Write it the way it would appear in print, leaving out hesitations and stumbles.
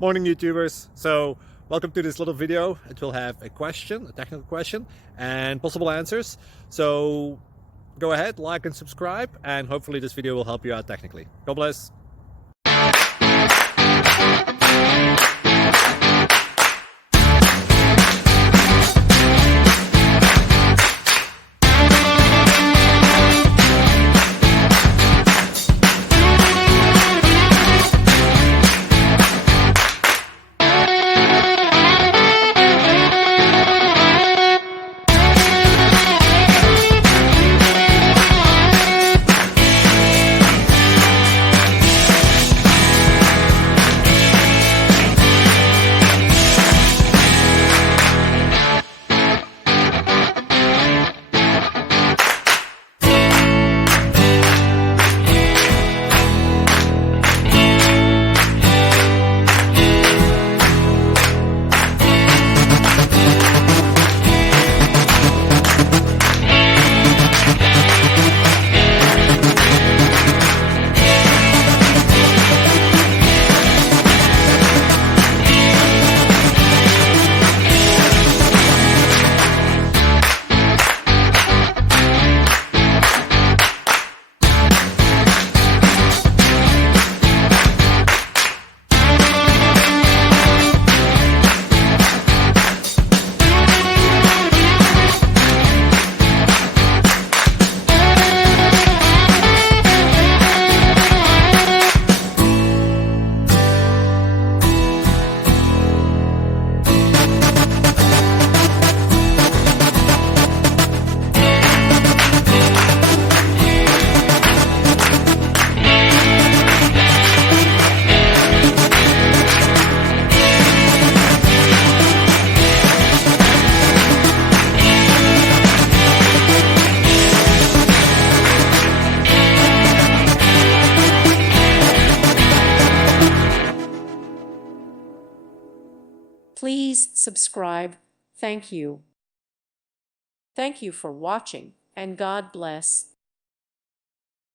Morning YouTubers. So welcome to this little video. It will have a question, a technical question, and possible answers. So go ahead, like and subscribe, and hopefully this video will help you out technically. God bless. Please subscribe. Thank you. Thank you for watching, and God bless.